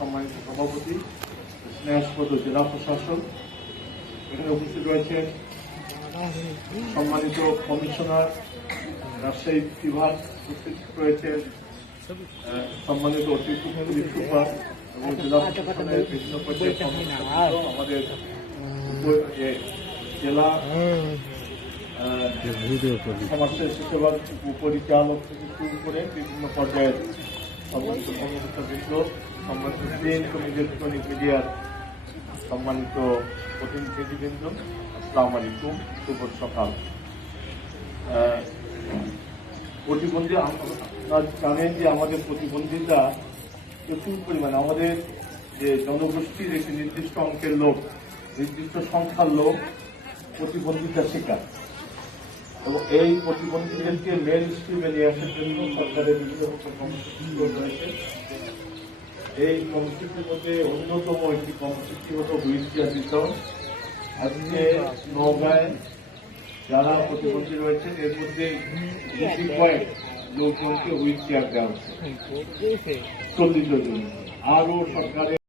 সম্মানিত সভাপতি, স্নেহাস্পদ জেলা প্রশাসক, এখানে উপস্থিত রয়েছেন সম্মানিত কমিশনার, রাজশাহী বিভাগ, উপস্থিত রয়েছেন সম্মানিত অতিরিক্ত পুলিশ সুপার এবং জেলা প্রশাসনের বিভিন্ন পর্যায়ে আমাদের জেলা সমাজসেবী সেবার পরিচালক থেকে শুরু করে বিভিন্ন পর্যায়ের সম্মানিত কর্মকর্তাবৃন্দ, সম্মানিত ইলেকট্রনিক মিডিয়ার সম্মানিত প্রতিনিধিবৃন্দ, আসসালামু আলাইকুম, শুভ সকাল। প্রতিবন্ধী আপনারা জানেন যে আমাদের প্রতিবন্ধীরা প্রচুর পরিমাণে আমাদের যে জনগোষ্ঠীর একটি নির্দিষ্ট অঙ্কের লোক, নির্দিষ্ট সংখ্যার লোক প্রতিবন্ধিতার শিকার, এবং এই প্রতিবন্ধীদেরকে মেন স্ট্রিমে নিয়ে আসার জন্য সরকারের বিভিন্ন কর্মসূচি রয়েছে। এই কর্মসূচির মধ্যে অন্যতম একটি কর্মসূচি হল হুইল চেয়ার বিতরণ। আজকে নওগাঁয় যারা প্রতিবন্ধী রয়েছেন এর মধ্যে কয়েক লোকজনকে হুইল চেয়ার দেওয়া হচ্ছে 40 জন, আরও সরকারের